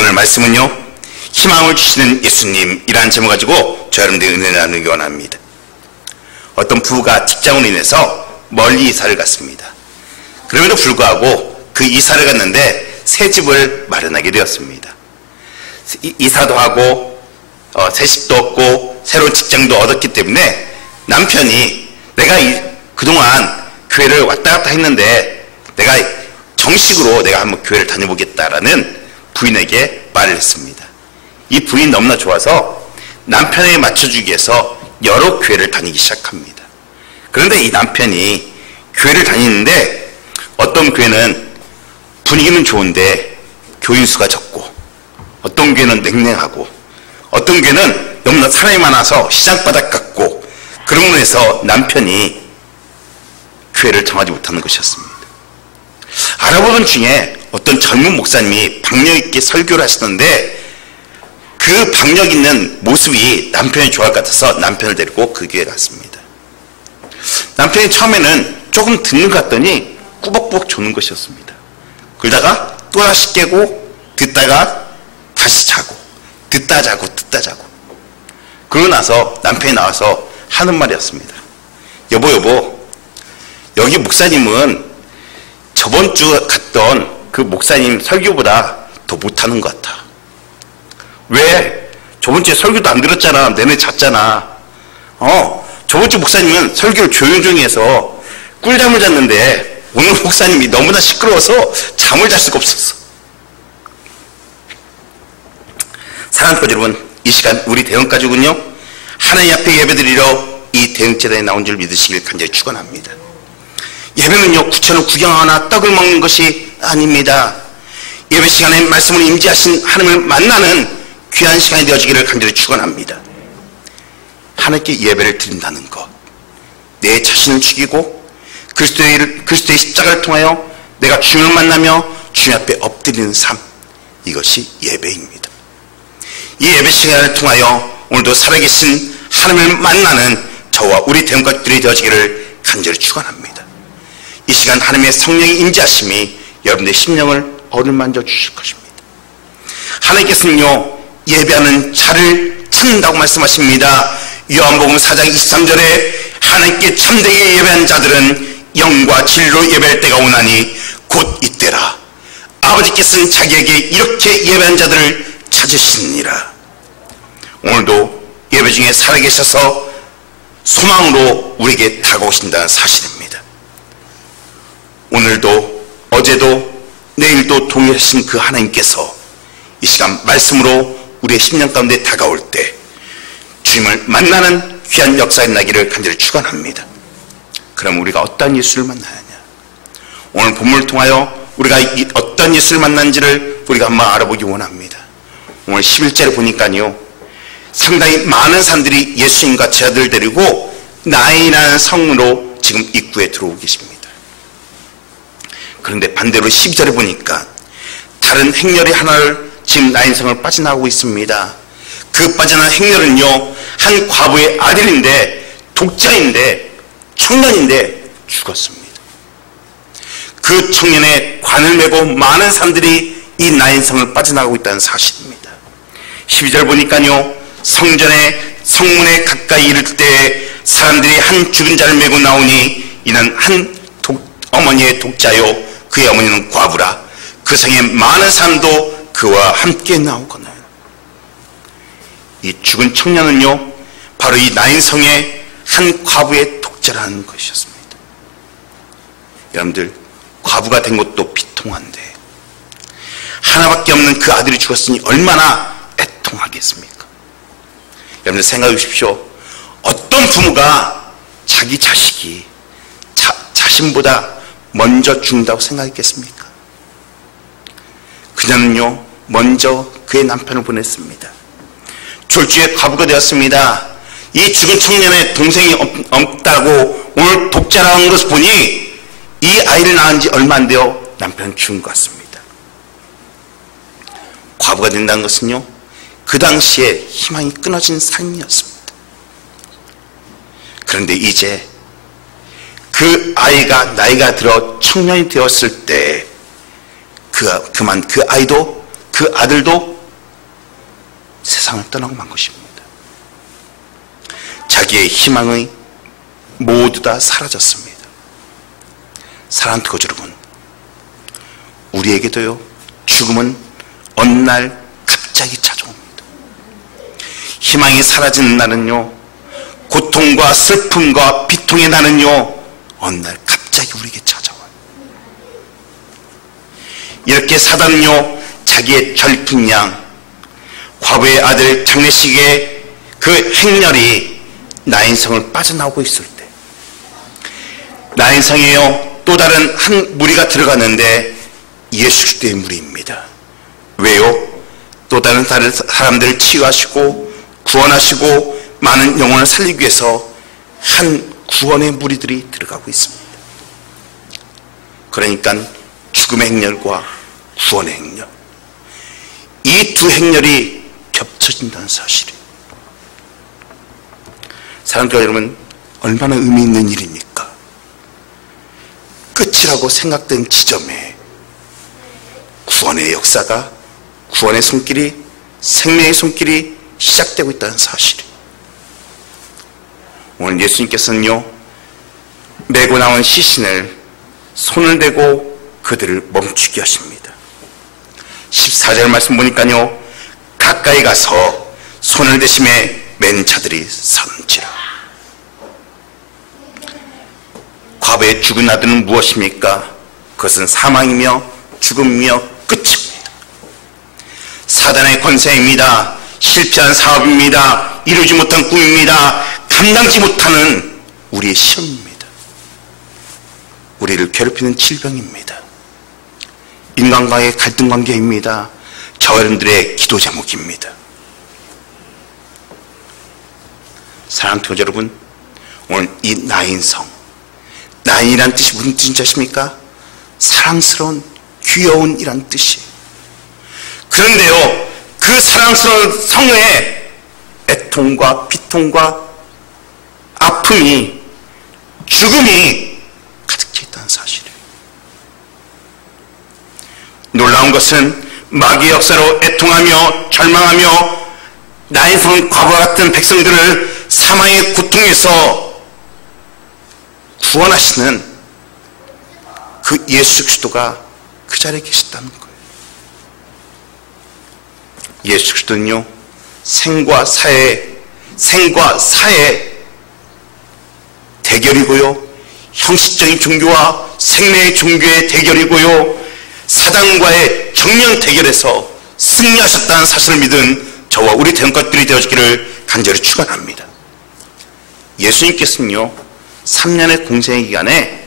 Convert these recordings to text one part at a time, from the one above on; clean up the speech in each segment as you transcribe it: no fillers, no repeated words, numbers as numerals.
오늘 말씀은요, 희망을 주시는 예수님이라는 제목 가지고 저 여러분들이 은혜 나누기 원합니다. 어떤 부부가 직장으로 인해서 멀리 이사를 갔습니다. 그럼에도 불구하고 그 이사를 갔는데 새 집을 마련하게 되었습니다. 이사도 하고 새 집도 얻고 새로운 직장도 얻었기 때문에 남편이 내가 그동안 교회를 왔다 갔다 했는데 내가 정식으로 내가 한번 교회를 다녀보겠다라는 부인에게 말을 했습니다. 이 부인이 너무나 좋아서 남편에게 맞춰주기 위해서 여러 교회를 다니기 시작합니다. 그런데 이 남편이 교회를 다니는데 어떤 교회는 분위기는 좋은데 교인 수가 적고, 어떤 교회는 냉랭하고, 어떤 교회는 너무나 사람이 많아서 시장바닥 같고, 그런 걸로 해서 남편이 교회를 정하지 못하는 것이었습니다. 알아보던 중에 어떤 젊은 목사님이 박력 있게 설교를 하시던데 그 박력 있는 모습이 남편이 좋아할 것 같아서 남편을 데리고 그 교회에 갔습니다. 남편이 처음에는 조금 듣는 것 같더니 꾸벅꾸벅 조는 것이었습니다. 그러다가 또다시 깨고 듣다가 다시 자고 듣다 자고 듣다 자고, 그러고 나서 남편이 나와서 하는 말이었습니다. 여보, 여기 목사님은 저번 주 갔던 그 목사님 설교보다 더 못하는 것 같아. 왜? 저번 주에 설교도 안 들었잖아. 내내 잤잖아. 저번 주 목사님은 설교를 조용조용히 해서 꿀잠을 잤는데 오늘 목사님이 너무나 시끄러워서 잠을 잘 수가 없었어. 사랑하는 여러분, 이 시간 우리 대형가족은요, 하나님 앞에 예배드리러 이 대형제단에 나온 줄 믿으시길 간절히 축원합니다. 예배는요, 구천을 구경하거나 떡을 먹는 것이 아닙니다. 예배 시간에 말씀을 임재하신 하나님을 만나는 귀한 시간이 되어지기를 간절히 축원합니다. 하나님께 예배를 드린다는 것, 내 자신을 죽이고 그리스도의 십자가를 통하여 내가 주님을 만나며 주님 앞에 엎드리는 삶, 이것이 예배입니다. 이 예배 시간을 통하여 오늘도 살아계신 하나님을 만나는 저와 우리 대형가족들이 되어지기를 간절히 축원합니다. 이 시간 하나님의 성령의 임재하심이 여러분의 심령을 어루만져 주실 것입니다. 하나님께서는요, 예배하는 자를 찾는다고 말씀하십니다. 요한복음 4장 23절에 하나님께 참되게 예배한 자들은 영과 진리로 예배할 때가 오나니 곧 이때라. 아버지께서는 자기에게 이렇게 예배한 자들을 찾으시니라. 오늘도 예배 중에 살아계셔서 소망으로 우리에게 다가오신다는 사실입니다. 오늘도 어제도 내일도 동일하신 그 하나님께서 이 시간 말씀으로 우리의 심령 가운데 다가올 때 주님을 만나는 귀한 역사가 나기를 간절히 축원합니다. 그럼 우리가 어떤 예수를 만나느냐, 오늘 본문을 통하여 우리가 어떤 예수를 만난지를 우리가 한번 알아보기 원합니다. 오늘 11절에 보니까요, 상당히 많은 사람들이 예수님과 제자들을 데리고 나인이라는 성으로 지금 입구에 들어오고 계십니다. 그런데 반대로 12절에 보니까 다른 행렬이 하나를 지금 나인성을 빠져나오고 있습니다. 그 빠져나온 행렬은요, 한 과부의 아들인데, 독자인데, 청년인데 죽었습니다. 그 청년의 관을 메고 많은 사람들이 이 나인성을 빠져나가고 있다는 사실입니다. 12절 보니까요, 성문에 가까이 이를 때 사람들이 한 죽은 자를 메고 나오니 이는 한 어머니의 독자요, 그의 어머니는 과부라. 그 성에 많은 사람도 그와 함께 나오거늘. 이 죽은 청년은요, 바로 이 나인성의 한 과부의 독자라는 것이었습니다. 여러분들, 과부가 된 것도 비통한데 하나밖에 없는 그 아들이 죽었으니 얼마나 애통하겠습니까? 여러분들 생각해 보십시오. 어떤 부모가 자기 자식이 자신보다 먼저 죽는다고 생각했겠습니까? 그녀는요, 먼저 그의 남편을 보냈습니다. 졸지에 과부가 되었습니다. 이 죽은 청년의 동생이 없다고 오늘 독자라는 것을 보니 이 아이를 낳은 지 얼마 안 되어 남편은 죽은 것 같습니다. 과부가 된다는 것은요, 그 당시에 희망이 끊어진 삶이었습니다. 그런데 이제 그 아이가 나이가 들어 청년이 되었을 때 그만 그 아이도 그 그 아들도 세상을 떠나고 만 것입니다. 자기의 희망이 모두 다 사라졌습니다. 사랑하는 교주 여러분, 우리에게도요, 죽음은 어느 날 갑자기 찾아옵니다. 희망이 사라지는 날은요, 고통과 슬픔과 비통의 날은요, 어느 날 갑자기 우리에게 찾아와요. 이렇게 사단은요, 자기의 결핍 양, 과부의 아들 장례식의 그 행렬이 나인성을 빠져나오고 있을 때, 나인성에요, 또 다른 한 무리가 들어갔는데 예수 그리스도의 무리입니다. 왜요? 또 다른 사람들을 치유하시고 구원하시고 많은 영혼을 살리기 위해서 한 구원의 무리들이 들어가고 있습니다. 그러니까 죽음의 행렬과 구원의 행렬, 이 두 행렬이 겹쳐진다는 사실이에요. 사랑하는 여러분, 얼마나 의미 있는 일입니까? 끝이라고 생각된 지점에 구원의 역사가, 구원의 손길이, 생명의 손길이 시작되고 있다는 사실이에요. 오늘 예수님께서는요, 메고 나온 시신을 손을 대고 그들을 멈추게 하십니다. 14절 말씀 보니까요, 가까이 가서 손을 대심에 맨 자들이 선지라. 과부의 죽은 아들은 무엇입니까? 그것은 사망이며 죽음이며 끝입니다. 사단의 권세입니다. 실패한 사업입니다. 이루지 못한 꿈입니다. 감당지 못하는 우리의 시험입니다. 우리를 괴롭히는 질병입니다. 인간과의 갈등 관계입니다. 저와 여러분들의 기도 제목입니다. 사랑하는 교주 여러분, 오늘 이 나인성, 나인이란 뜻이 무슨 뜻인지 아십니까? 사랑스러운, 귀여운 이란 뜻이에요. 그런데요, 그 사랑스러운 성에 애통과 비통과 아픔이, 죽음이 가득 차 있다는 사실이에요. 놀라운 것은 마귀의 역사로 애통하며 절망하며 나인성 과부와 같은 백성들을 사망의 고통에서 구원하시는 그 예수 그리스도가 그 자리에 계셨다는 거예요. 예수 그리스도는요, 생과 사의 대결이고요, 형식적인 종교와 생명의 종교의 대결이고요, 사단과의 정면 대결에서 승리하셨다는 사실을 믿은 저와 우리 대형것들이 되어지기를 간절히 축원합니다. 예수님께서는요, 3년의 공생의 기간에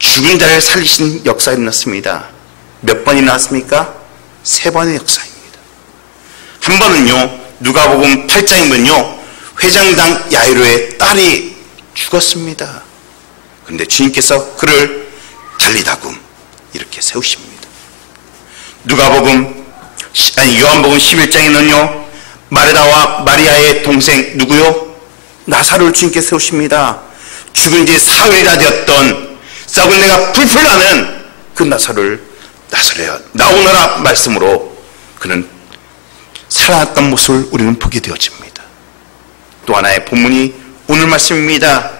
죽은 자를 살리신 역사가 일어났습니다. 몇 번이 나왔습니까? 3번의 역사입니다. 한 번은요, 누가복음 8장에 보면요, 회장당 야이로의 딸이 죽었습니다. 그런데 주님께서 그를 달리다금 이렇게 세우십니다. 요한복음 11장에는요, 마르다와 마리아의 동생 누구요? 나사로를 주님께서 세우십니다. 죽은 지 사흘이나 되었던 썩은 내가 풀풀 나는 그 나사로를 나사로야 나오너라 말씀으로 그는 살아났던 모습을 우리는 보게 되어집니다. 또 하나의 본문이 오늘 말씀입니다.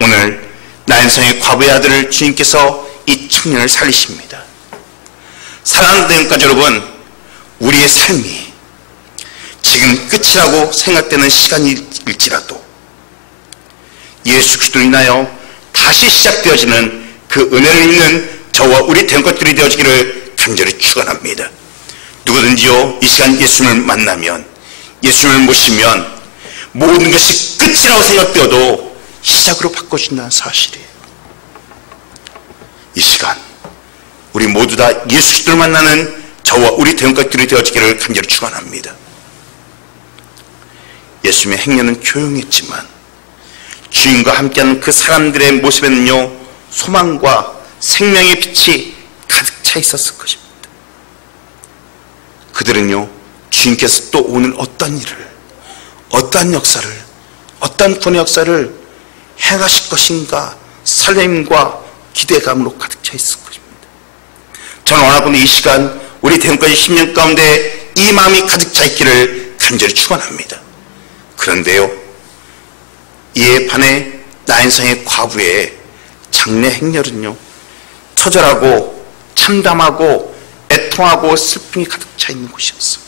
오늘 나인성의 과부의 아들을 주님께서 이 청년을 살리십니다. 사랑하는 대형까지 여러분, 우리의 삶이 지금 끝이라고 생각되는 시간일지라도 예수 그리스도로 인하여 다시 시작되어지는 그 은혜를 입는 저와 우리 대형것들이 되어지기를 간절히 축원합니다. 누구든지요, 이 시간 예수님을 만나면, 예수님을 모시면 모든 것이 끝이라고 생각되어도 시작으로 바꿔준다는 사실이에요. 이 시간 우리 모두 다 예수 그리스도를 만나는 저와 우리 대형것들이 되어지기를 간절히 축원합니다. 예수님의 행렬은 조용했지만 주님과 함께하는 그 사람들의 모습에는요, 소망과 생명의 빛이 가득 차 있었을 것입니다. 그들은요, 주님께서 또 오늘 어떤 일을, 어떤 역사를, 어떤 구원의 역사를 행하실 것인가 설렘과 기대감으로 가득 차 있을 것입니다. 저는 오늘 이 시간 우리 대원까지 10년 가운데 이 마음이 가득 차 있기를 간절히 축원합니다. 그런데요, 이에 반해 나인성의 과부의 장례 행렬은요, 처절하고 참담하고 애통하고 슬픔이 가득 차 있는 곳이었어요.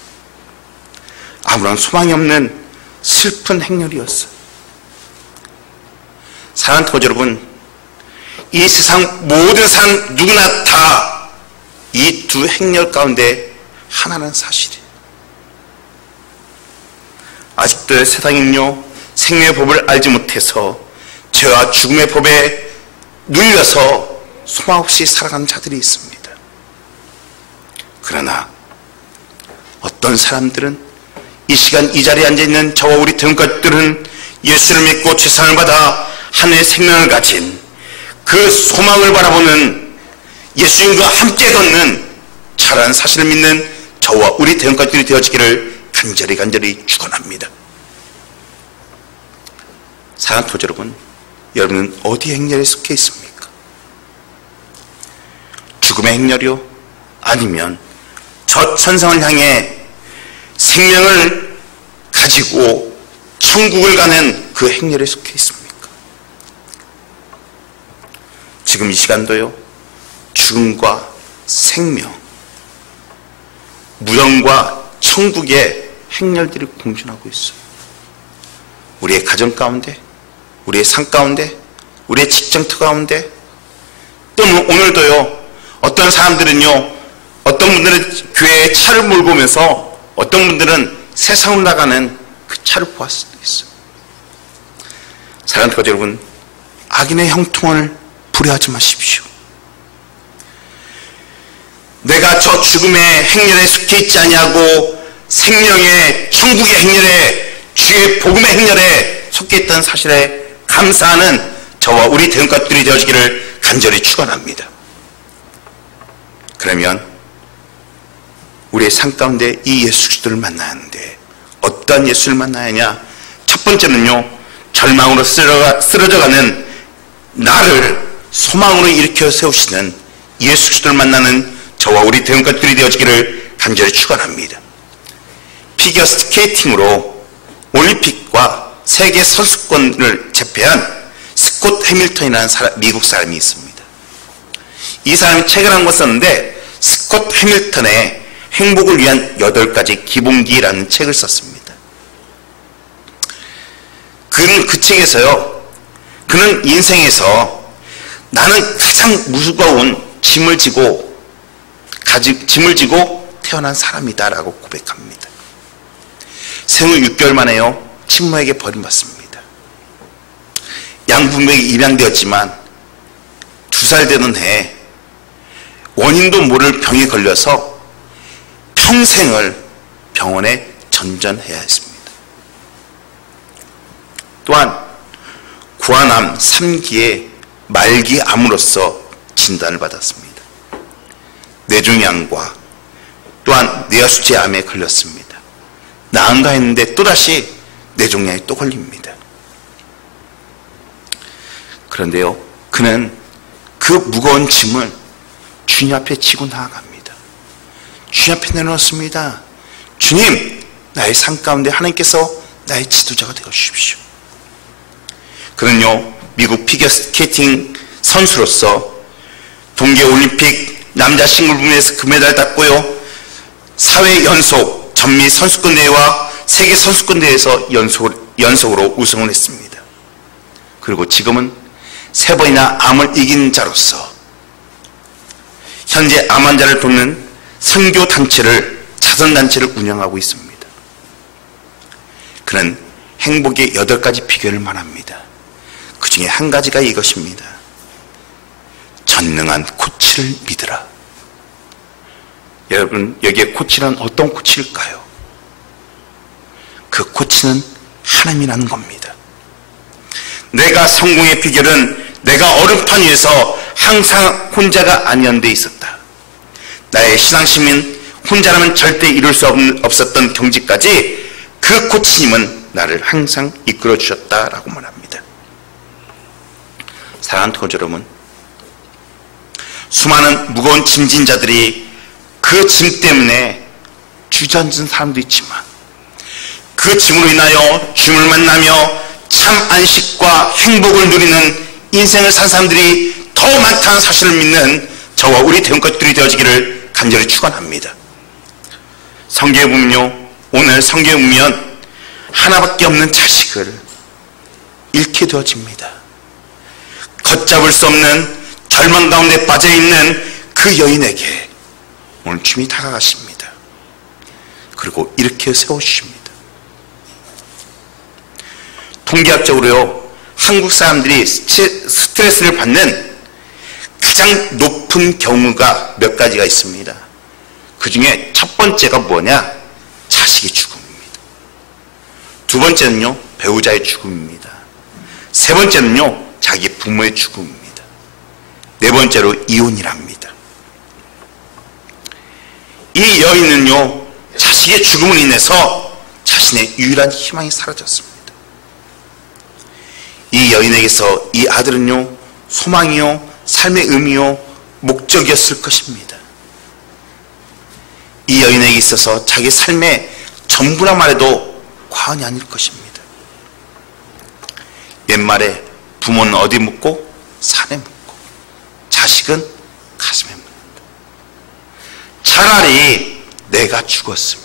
아무런 소망이 없는 슬픈 행렬이었어요. 사랑하는 교주 여러분, 이 세상 모든 사람 누구나 다 이 두 행렬 가운데 하나는 사실이에요. 아직도 세상은요, 생명의 법을 알지 못해서 죄와 죽음의 법에 눌려서 소망 없이 살아가는 자들이 있습니다. 그러나 어떤 사람들은 이 시간 이 자리에 앉아있는 저와 우리 등것들은 예수를 믿고 죄사함을 받아 하늘의 생명을 가진 그 소망을 바라보는 예수님과 함께 걷는 잘한 사실을 믿는 저와 우리 등것들이 되어지기를 간절히 축원합니다. 사랑하는 교주 여러분, 여러분은 어디 행렬에 속해 있습니까? 죽음의 행렬이요? 아니면 저 천상을 향해 생명을 가지고 천국을 가는 그 행렬에 속해 있습니까? 지금 이 시간도요, 죽음과 생명, 무덤과 천국의 행렬들이 공존하고 있어요. 우리의 가정 가운데, 우리의 삶 가운데, 우리의 직장터 가운데, 또 오늘도요, 어떤 사람들은요, 어떤 분들은 교회에 차를 몰고 오면서 어떤 분들은 세상으로 나가는 그 차를 보았을 수도 있어요. 사랑하는 교주 여러분, 악인의 형통을 불효하지 마십시오. 내가 저 죽음의 행렬에 속해 있지 아니하고 생명의 천국의 행렬에, 주의 복음의 행렬에 속해 있다는 사실에 감사하는 저와 우리 대응것들이 되어지기를 간절히 축원합니다. 그러면 우리의 삶 가운데 이 예수 그리스도를 만나야 하는데 어떤 예수를 만나야 하냐? 첫 번째는요, 절망으로 쓰러져가는 나를 소망으로 일으켜 세우시는 예수 그리스도를 만나는 저와 우리 대응것들이 되어지기를 간절히 축원합니다. 피겨 스케이팅으로 올림픽과 세계 선수권을 제패한 스콧 해밀턴이라는 미국 사람이 있습니다. 이 사람이 책을 한 권 썼는데 스콧 해밀턴의 행복을 위한 8가지 기본기라는 책을 썼습니다. 그는 그 책에서요, 그는 인생에서 나는 가장 무거운 짐을 지고 태어난 사람이다 라고 고백합니다. 생후 6개월 만에요, 친모에게 버림받습니다. 양부모에게 입양되었지만 2살 되던 해에 원인도 모를 병에 걸려서 평생을 병원에 전전해야 했습니다. 또한 구안암 3기의 말기 암으로서 진단을 받았습니다. 뇌종양과 또한 뇌하수체 암에 걸렸습니다. 나은가 했는데 또다시 뇌종양에 또 걸립니다. 그런데요, 그는 그 무거운 짐을 주님 앞에 지고 나아갑니다. 주님 앞에 내놓았습니다. 주님, 나의 삶 가운데 하나님께서 나의 지도자가 되어 주십시오. 그는요, 미국 피겨스케이팅 선수로서 동계올림픽 남자 싱글 부문에서 금메달을 땄고요, 사회 연속 전미 선수권 대회와 세계 선수권 대회에서 연속으로 우승을 했습니다. 그리고 지금은 3번이나 암을 이긴 자로서 현재 암 환자를 돕는 선교 단체를, 자선단체를 운영하고 있습니다. 그는 행복의 8가지 비결을 말합니다. 그 중에 한 가지가 이것입니다. 전능한 코치를 믿으라. 여러분, 여기에 코치는 어떤 코치일까요? 그 코치는 하나님이라는 겁니다. 내가 성공의 비결은 내가 얼음판 위에서 항상 혼자가 아니었는데 있었다. 나의 신앙심인 혼자라면 절대 이룰 수 없었던 경지까지 그 코치님은 나를 항상 이끌어 주셨다라고 말합니다. 사랑하는 교주 여러분, 수많은 무거운 짐진 자들이 그 짐 때문에 주저앉은 사람도 있지만 그 짐으로 인하여 주님을 만나며 참 안식과 행복을 누리는 인생을 산 사람들이 더 많다는 사실을 믿는 저와 우리 대원것들이 되어지기를 간절히 축원합니다. 성경에 보면요, 오늘 성경에 보면 하나밖에 없는 자식을 잃게 되어집니다. 걷잡을 수 없는 절망 가운데 빠져있는 그 여인에게 오늘 주님이 다가가십니다. 그리고 이렇게 세우십니다. 통계학적으로요, 한국 사람들이 스트레스를 받는 가장 높은 경우가 몇 가지가 있습니다. 그 중에 첫 번째가 뭐냐? 자식의 죽음입니다. 두 번째는요, 배우자의 죽음입니다. 세 번째는요, 자기 부모의 죽음입니다. 네 번째로 이혼이랍니다. 이 여인은요, 자식의 죽음으로 인해서 자신의 유일한 희망이 사라졌습니다. 이 여인에게서 이 아들은요, 소망이요, 삶의 의미요, 목적이었을 것입니다. 이 여인에게 있어서 자기 삶의 전부라 말해도 과언이 아닐 것입니다. 옛말에 부모는 어디 묻고? 산에 묻고, 자식은 가슴에 묻는다. 차라리 내가 죽었으면.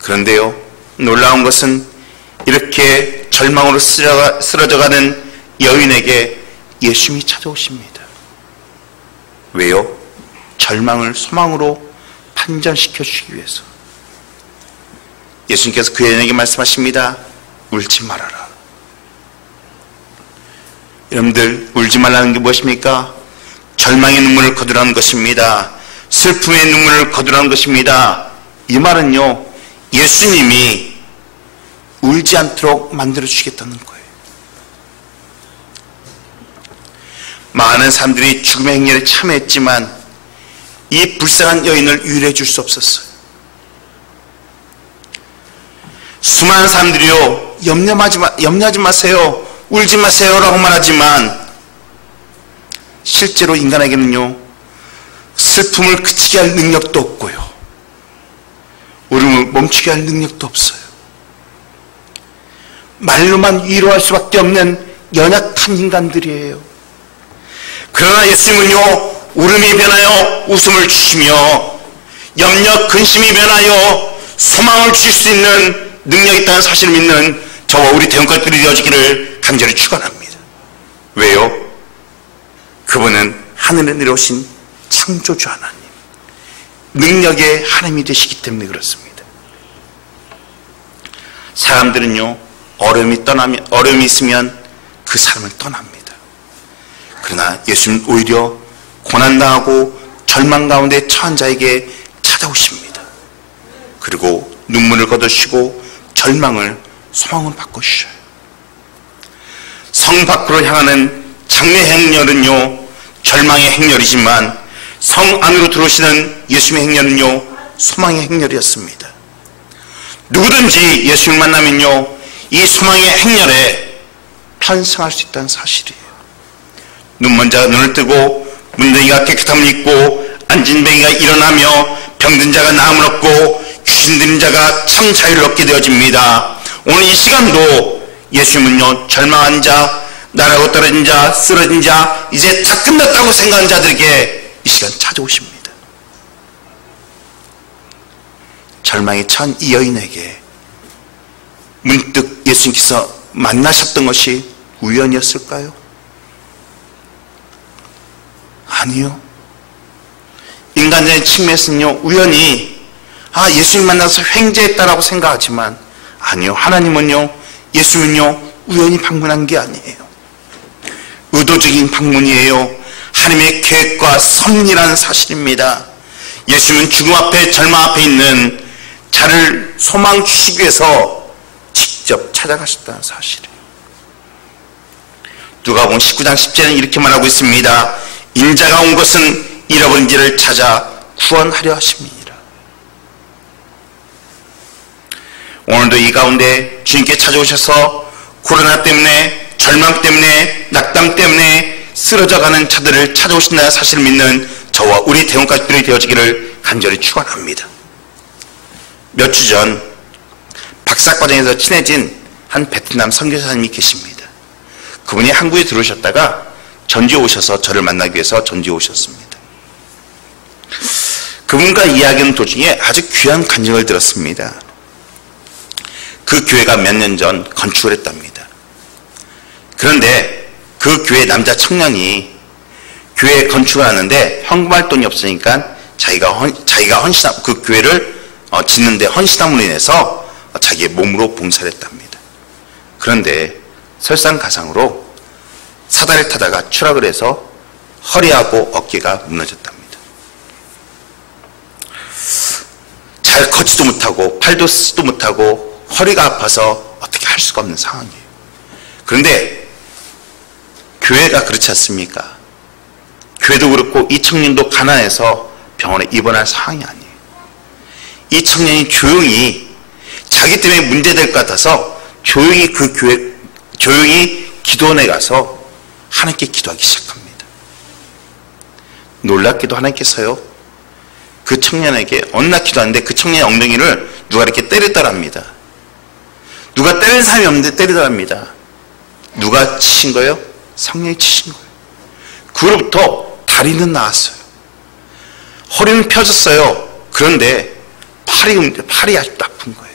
그런데요, 놀라운 것은 이렇게 절망으로 쓰러져가는 여인에게 예수님이 찾아오십니다. 왜요? 절망을 소망으로 반전시켜 주시기 위해서. 예수님께서 그 여인에게 말씀하십니다. 울지 말아라. 여러분들, 울지 말라는 게 무엇입니까? 절망의 눈물을 거두라는 것입니다. 슬픔의 눈물을 거두라는 것입니다. 이 말은요, 예수님이 울지 않도록 만들어 주시겠다는 거예요. 많은 사람들이 죽음의 행렬에 참여했지만 이 불쌍한 여인을 유일해 줄 수 없었어요. 수많은 사람들이요, 염려하지 마세요, 울지 마세요 라고 말하지만 실제로 인간에게는요, 슬픔을 그치게 할 능력도 없고요, 울음을 멈추게 할 능력도 없어요. 말로만 위로할 수밖에 없는 연약한 인간들이에요. 그러나 예수님은요, 울음이 변하여 웃음을 주시며 염려, 근심이 변하여 소망을 주실 수 있는 능력이 있다는 사실을 믿는 저와 우리 대원것들이 되어지기를 간절히 축원합니다. 왜요? 그분은 하늘에 내려오신 창조주 하나님, 능력의 하나님이 되시기 때문에 그렇습니다. 사람들은요, 어려움이 있으면 그 사람을 떠납니다. 그러나 예수님은 오히려 고난당하고 절망 가운데 처한 자에게 찾아오십니다. 그리고 눈물을 거두시고 절망을 소망으로 바꿔주셔요. 성 밖으로 향하는 장례 행렬은요, 절망의 행렬이지만 성 안으로 들어오시는 예수님의 행렬은요, 소망의 행렬이었습니다. 누구든지 예수님을 만나면요, 이 소망의 행렬에 편승할 수 있다는 사실이에요. 눈먼 자가 눈을 뜨고 문둥이가 깨끗함을 입고 앉은 뱅이가 일어나며 병든 자가 나음을 얻고 귀신 들린 자가 참 자유를 얻게 되어집니다. 오늘 이 시간도 예수님은요, 절망한 자, 나라고 떨어진 자, 쓰러진 자, 이제 다 끝났다고 생각하는 자들에게 이 시간 찾아오십니다. 절망에 처한 이 여인에게 문득 예수님께서 만나셨던 것이 우연이었을까요? 아니요. 인간적인 측면에서는요, 우연히 예수님 만나서 횡재했다라고 생각하지만 아니요. 하나님은요, 예수님은요, 우연히 방문한 게 아니에요. 의도적인 방문이에요. 하나님의 계획과 섭리라는 사실입니다. 예수님은 죽음 앞에, 절망 앞에 있는 자를 소망 주시기 위해서 직접 찾아가셨다는 사실이에요. 누가복음 19장 10절에는 이렇게 말하고 있습니다. 인자가 온 것은 잃어버린 자를 찾아 구원하려 하심이니라. 오늘도 이 가운데 주님께 찾아오셔서 코로나 때문에, 절망 때문에, 낙담 때문에, 쓰러져가는 자들을 찾아오신다는 사실을 믿는 저와 우리 대원가족들이 되어지기를 간절히 축원합니다. 몇 주 전 박사과정에서 친해진 한 베트남 선교사님이 계십니다. 그분이 한국에 들어오셨다가 전주에 오셔서 저를 만나기 위해서 전주에 오셨습니다. 그분과 이야기하는 도중에 아주 귀한 간증을 들었습니다. 그 교회가 몇 년 전 건축을 했답니다. 그런데 그 교회 남자 청년이 교회 건축을 하는데 헌금할 돈이 없으니까 자기가 헌신함, 그 교회를 짓는데 헌신함으로 인해서 자기의 몸으로 봉사를 했답니다. 그런데 설상가상으로 사다리를 타다가 추락을 해서 허리하고 어깨가 무너졌답니다. 잘 걷지도 못하고 팔도 쓰지도 못하고 허리가 아파서 어떻게 할 수가 없는 상황이에요. 그런데 교회가 그렇지 않습니까? 교회도 그렇고 이 청년도 가난해서 병원에 입원할 상황이 아니에요. 이 청년이 조용히 자기 때문에 문제될 것 같아서 조용히 기도원에 가서 하나님께 기도하기 시작합니다. 놀랍게도 하나님께서요, 그 청년에게 어느 날 기도하는데 그 청년의 엉덩이를 누가 이렇게 때렸더랍니다. 누가 때리는 사람이 없는데 때리더랍니다. 누가 치신 거예요? 성령이 치신 거예요. 그로부터 다리는 나았어요. 허리는 펴졌어요. 그런데 팔이 아주 나쁜 거예요.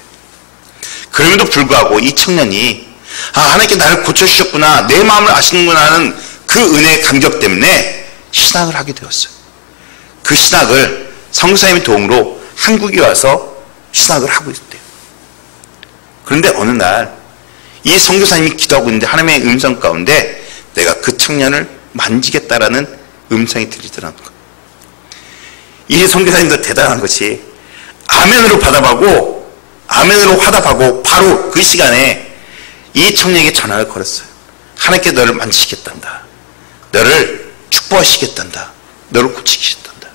그럼에도 불구하고 이 청년이 하나님께 나를 고쳐주셨구나, 내 마음을 아시는구나 하는 그 은혜의 감격 때문에 신학을 하게 되었어요. 그 신학을 성사님의 도움으로 한국에 와서 신학을 하고 있대요. 그런데 어느 날 이 선교사님이 기도하고 있는데 하나님의 음성 가운데 내가 그 청년을 만지겠다라는 음성이 들리더라는 거예요. 이 선교사님도 대단한 것이 아멘으로 화답하고 바로 그 시간에 이 청년에게 전화를 걸었어요. 하나님께 너를 만지시겠단다. 너를 축복하시겠단다. 너를 고치시겠단다.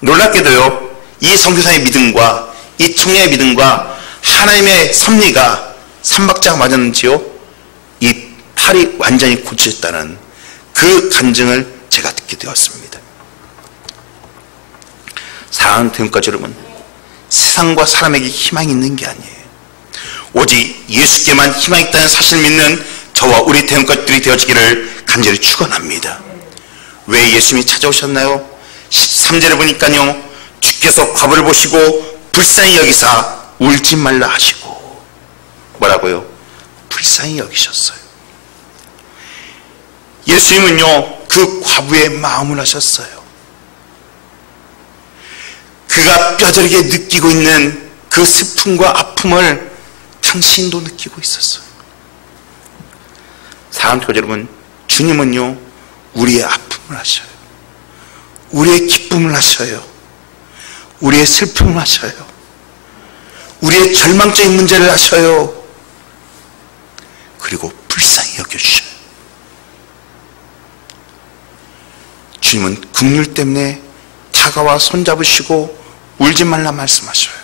놀랍게도요, 이 선교사의 믿음과 이 청년의 믿음과 하나님의 섭리가 삼박자가 맞았는지요, 이 팔이 완전히 고쳐졌다는 그 간증을 제가 듣게 되었습니다. 사랑하는 대원가족 여러분, 세상과 사람에게 희망이 있는 게 아니에요. 오직 예수께만 희망이 있다는 사실을 믿는 저와 우리 대원가족들이 되어지기를 간절히 축원합니다. 왜 예수님이 찾아오셨나요? 13절에 보니까요, 주께서 과부를 보시고 불쌍히 여기사 울지 말라 하시고, 뭐라고요? 불쌍히 여기셨어요. 예수님은요, 그 과부의 마음을 하셨어요. 그가 뼈저리게 느끼고 있는 그 슬픔과 아픔을 당신도 느끼고 있었어요. 사랑하는 교회 여러분, 주님은요, 우리의 아픔을 하셔요. 우리의 기쁨을 하셔요. 우리의 슬픔을 하셔요. 우리의 절망적인 문제를 하셔요. 그리고 불쌍히 여겨주셔요. 주님은 긍휼 때문에 다가와 손잡으시고 울지 말라 말씀하셔요.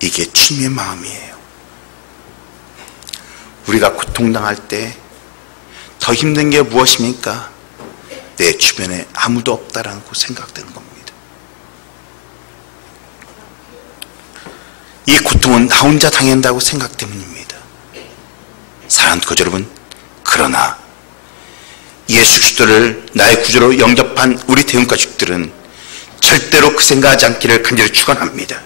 이게 주님의 마음이에요. 우리가 고통당할 때 더 힘든 게 무엇입니까? 내 주변에 아무도 없다라고 생각되는 겁니다. 이 고통은 나 혼자 당한다고 생각 때문입니다. 사랑하는 교회 여러분, 그러나 예수 그리스도를 나의 구주로 영접한 우리 대원가족들은 절대로 그 생각하지 않기를 간절히 축원합니다.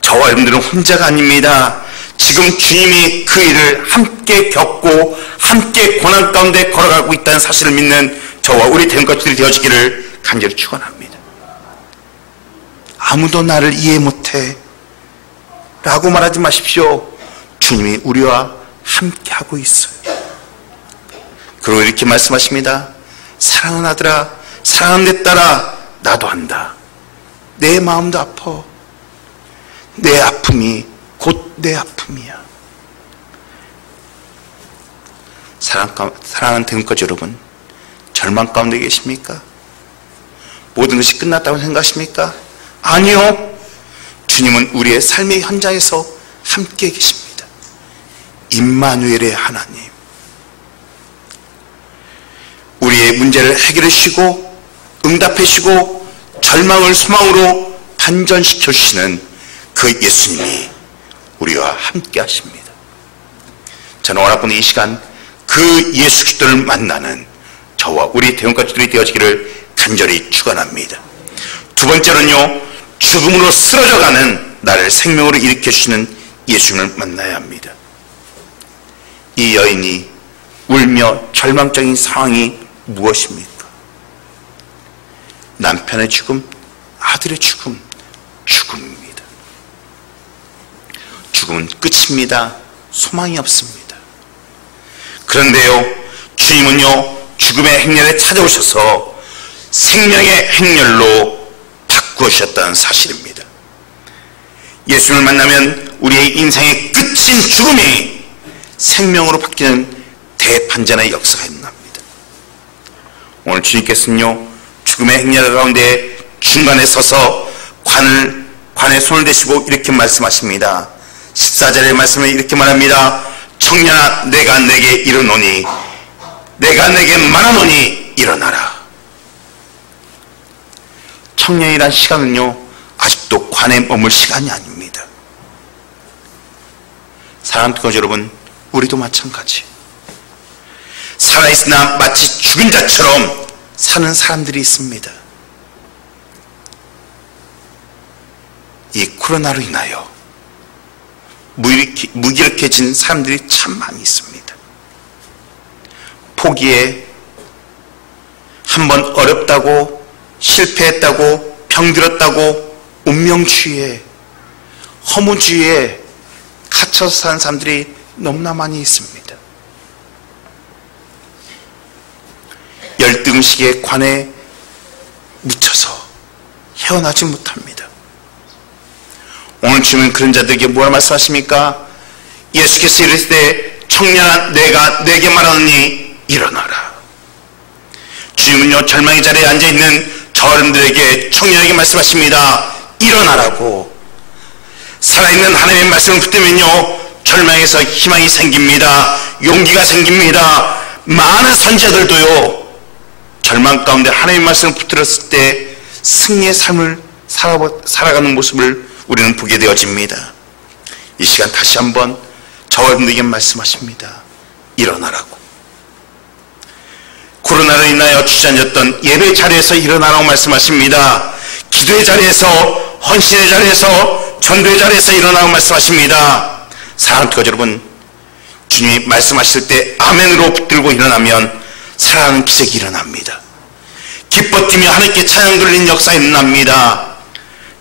저와 여러분들은 혼자가 아닙니다. 지금 주님이 그 일을 함께 겪고 함께 고난 가운데 걸어가고 있다는 사실을 믿는 저와 우리 대원가족들이 되어지기를 간절히 축원합니다. 아무도 나를 이해 못해 라고 말하지 마십시오. 주님이 우리와 함께 하고 있어요. 그리고 이렇게 말씀하십니다. 사랑하는 아들아, 사랑하는 내 딸아, 나도 안다. 내 마음도 아파. 내 아픔이 곧 내 아픔이야. 사랑하는 대원가족 여러분, 절망 가운데 계십니까? 모든 것이 끝났다고 생각하십니까? 아니요. 주님은 우리의 삶의 현장에서 함께 계십니다. 임마누엘의 하나님, 우리의 문제를 해결해 주시고 응답해 주시고 절망을 소망으로 반전시켜 주시는 그 예수님이 우리와 함께 하십니다. 저는 오늘 이 시간 그 예수 그리스도를 만나는 저와 우리 대원가족들이 되어지기를 간절히 축원합니다. 두 번째로는요, 죽음으로 쓰러져가는 나를 생명으로 일으켜 주시는 예수님을 만나야 합니다. 이 여인이 울며 절망적인 상황이 무엇입니까? 남편의 죽음, 아들의 죽음, 죽음입니다. 죽음은 끝입니다. 소망이 없습니다. 그런데요, 주님은요, 죽음의 행렬에 찾아오셔서 생명의 행렬로 바꾸어 주셨다는 사실입니다. 예수님을 만나면 우리의 인생의 끝인 죽음이 생명으로 바뀌는 대반전의 역사가 일어납니다. 오늘 주님께서는요, 죽음의 행렬 가운데 중간에 서서 관에 손을 대시고 이렇게 말씀하십니다. 14절의 말씀을 이렇게 말합니다. 청년아, 내가 내게 이르노니, 내가 내게 말하노니 일어나라. 청년이란 시간은요, 아직도 관에 머물 시간이 아닙니다. 사랑하는 교주 여러분, 우리도 마찬가지. 살아있으나 마치 죽은 자처럼 사는 사람들이 있습니다. 이 코로나로 인하여 무기력해진 사람들이 참 많이 있습니다. 포기에, 한번 어렵다고, 실패했다고, 병들었다고, 운명주의에, 허무주의에 갇혀서 사는 사람들이 너무나 많이 있습니다. 열등의식의 관에 묻혀서 헤어나지 못합니다. 오늘 주님은 그런 자들에게 뭐라 말씀하십니까? 예수께서 이르시되 청년아, 내가 내게 말하노니 일어나라. 주님은요, 절망의 자리에 앉아있는 저 어른들에게, 청년에게 말씀하십니다. 일어나라고. 살아있는 하나님의 말씀을 붙들면요, 절망에서 희망이 생깁니다. 용기가 생깁니다. 많은 선지자들도요, 절망 가운데 하나님의 말씀을 붙들었을 때 승리의 삶을 살아가는 모습을 우리는 보게 되어집니다. 이 시간 다시 한번 저와 여러분들에게 말씀하십니다. 일어나라고. 코로나로 인하여 주저앉았던 예배 자리에서 일어나라고 말씀하십니다. 기도의 자리에서, 헌신의 자리에서, 전도의 자리에서 일어나라고 말씀하십니다. 사랑하는 교주 여러분, 주님이 말씀하실 때 아멘으로 붙들고 일어나면 살아나는 기적이 일어납니다. 기뻐 뛰며 하나님께 찬양 돌리는 역사가 일어납니다.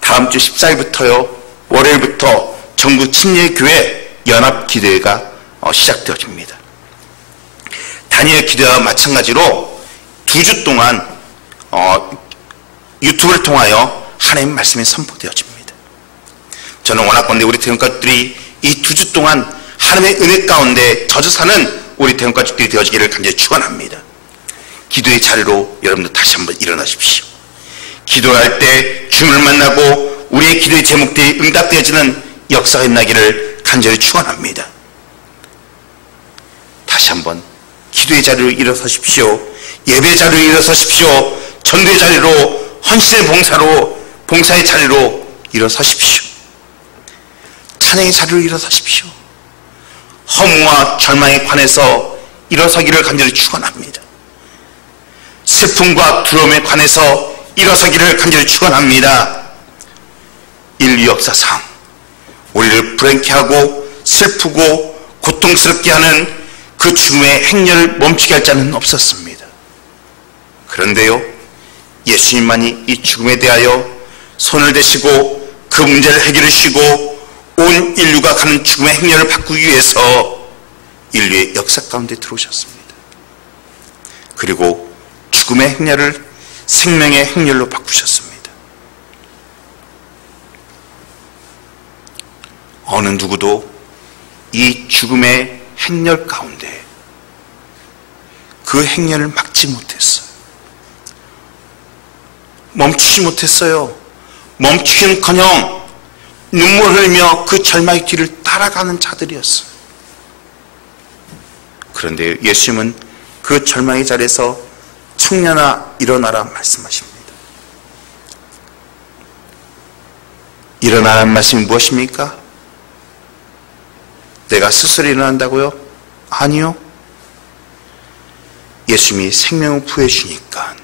다음 주 14일부터요, 월요일부터 전국 침례교회 연합기도회가 시작되어집니다. 단일 기도와 마찬가지로 2주 동안 유튜브를 통하여 하나님의 말씀이 선포되어집니다. 저는 원하건대 우리 대원가족들이 이 2주 동안 하나님의 은혜 가운데 젖어 사는 우리 대원가족들이 되어지기를 간절히 축원합니다. 기도의 자리로 여러분들 다시 한번 일어나십시오. 기도할 때 주님을 만나고 우리의 기도의 제목들이 응답되어지는 역사가 일어나기를 간절히 축원합니다. 다시 한번 기도의 자리로 일어서십시오. 예배의 자리로 일어서십시오. 전도의 자리로, 헌신의 봉사의 자리로 일어서십시오. 찬양의 자리로 일어서십시오. 허무와 절망에 관해서 일어서기를 간절히 축원합니다. 슬픔과 두려움에 관해서 일어서기를 간절히 축원합니다. 인류 역사상 우리를 불행케하고 슬프고 고통스럽게 하는 그 죽음의 행렬을 멈추게 할 자는 없었습니다. 그런데요, 예수님만이 이 죽음에 대하여 손을 대시고 그 문제를 해결해 주시고 온 인류가 가는 죽음의 행렬을 바꾸기 위해서 인류의 역사 가운데 들어오셨습니다. 그리고 죽음의 행렬을 생명의 행렬로 바꾸셨습니다. 어느 누구도 이 죽음의 행렬 가운데 그 행렬을 막지 못했어요. 멈추지 못했어요. 멈추기는커녕 눈물 흘리며 그 절망의 뒤를 따라가는 자들이었어요. 그런데 예수님은 그 절망의 자리에서 청년아 일어나라 말씀하십니다. 일어나라는 말씀이 무엇입니까? 내가 스스로 일어난다고요? 아니요. 예수님이 생명을 부여해 주니까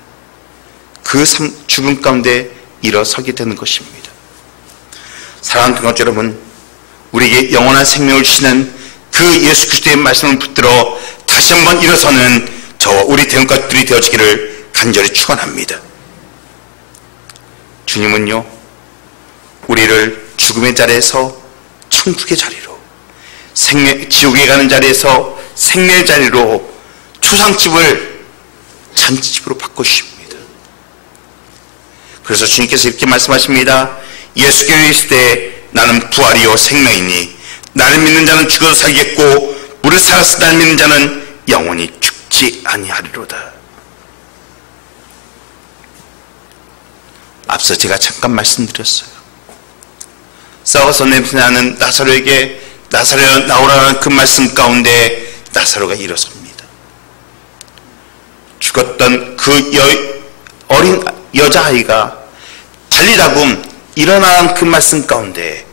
그 죽음 가운데 일어서게 되는 것입니다. 사랑하는 동역자 여러분, 우리에게 영원한 생명을 주시는 그 예수 그리스도의 말씀을 붙들어 다시 한번 일어서는 저와 우리 대원가들이 되어지기를 간절히 축원합니다. 주님은요, 우리를 죽음의 자리에서 천국의 자리로, 지옥에 가는 자리에서 생명의 자리로, 초상집을 잔치집으로 바꿔주십니다. 그래서 주님께서 이렇게 말씀하십니다. 예수께서 있을 때 나는 부활이요 생명이니 나를 믿는 자는 죽어도 살겠고 무릇 살아서 나를 믿는 자는 영원히 죽지 아니하리로다. 앞서 제가 잠깐 말씀드렸어요. 썩어서 냄새나는 나사로에게 나사로야 나오라는 그 말씀 가운데 나사로가 일어섭니다. 죽었던 그 어린 여자아이가 달리다금 일어나는 그 말씀 가운데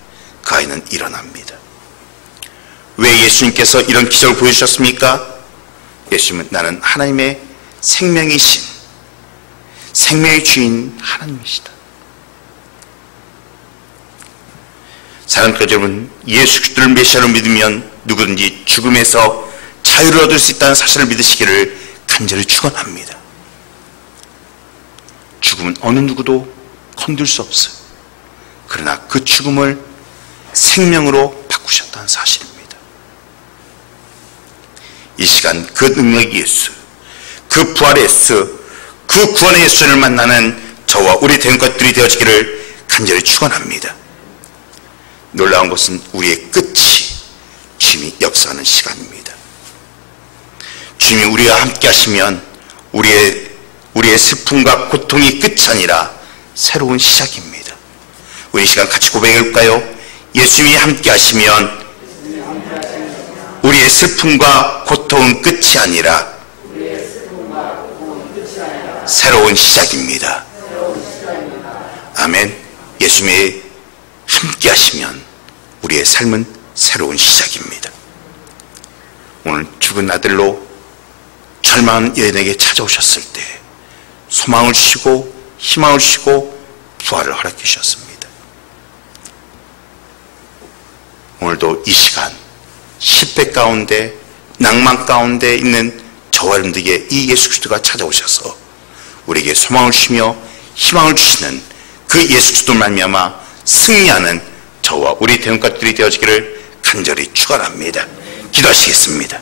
그 아이는 일어납니다. 왜 예수님께서 이런 기적을 보여주셨습니까? 예수님은 나는 하나님의 생명이신, 생명의 주인 하나님이시다. 사랑하는 여러분, 예수 그리스도를 메시아로 믿으면 누구든지 죽음에서 자유를 얻을 수 있다는 사실을 믿으시기를 간절히 축원합니다. 죽음은 어느 누구도 건들 수 없어요. 그러나 그 죽음을 생명으로 바꾸셨다는 사실입니다. 이 시간 그 능력의 예수, 그 부활의 예수, 그 구원의 예수를 만나는 저와 우리 대원가들이 되어지기를 간절히 축원합니다. 놀라운 것은 우리의 끝이 주님이 역사하는 시간입니다. 주님이 우리와 함께 하시면 우리의 슬픔과 고통이 끝이 아니라 새로운 시작입니다. 우리 이 시간 같이 고백해 볼까요? 예수님이 함께 하시면 우리의 슬픔과 고통은 끝이 아니라 새로운 시작입니다. 아멘. 예수님이 함께 하시면 우리의 삶은 새로운 시작입니다. 오늘 죽은 아들로 절망한 여인에게 찾아오셨을 때 소망을 주시고 희망을 주시고 부활을 허락해 주셨습니다. 오늘도 이 시간 실패 가운데 낭만 가운데 있는 저와 여러분들에게 이 예수 그리스도가 찾아오셔서 우리에게 소망을 주시며 희망을 주시는 그 예수 그리스도를 말미암아 승리하는 저와 우리 대원가들이 되어지기를 간절히 축원합니다. 기도하시겠습니다.